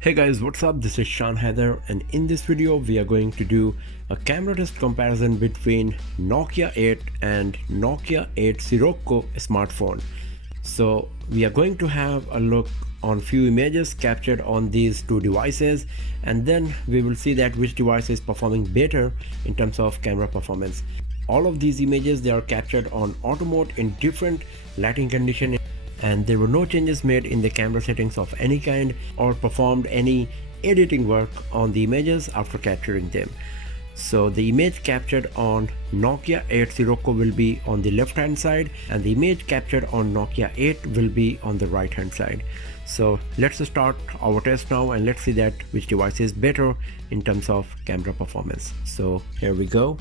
Hey guys, what's up? This is Shan Heather, and in this video we are going to do a camera test comparison between Nokia 8 and Nokia 8 Sirocco smartphone. So we are going to have a look on few images captured on these two devices, and then we will see that which device is performing better in terms of camera performance. All of these images, they are captured on auto mode in different lighting condition, and there were no changes made in the camera settings of any kind or performed any editing work on the images after capturing them. So the image captured on Nokia 8 Sirocco will be on the left hand side, and the image captured on Nokia 8 will be on the right hand side. So let's start our test now, and let's see that which device is better in terms of camera performance. So here we go.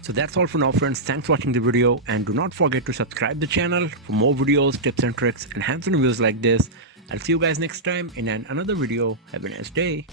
So that's all for now, friends. Thanks for watching the video, and do not forget to subscribe the channel for more videos, tips and tricks, and hands-on reviews like this. I'll see you guys next time in another video. Have a nice day.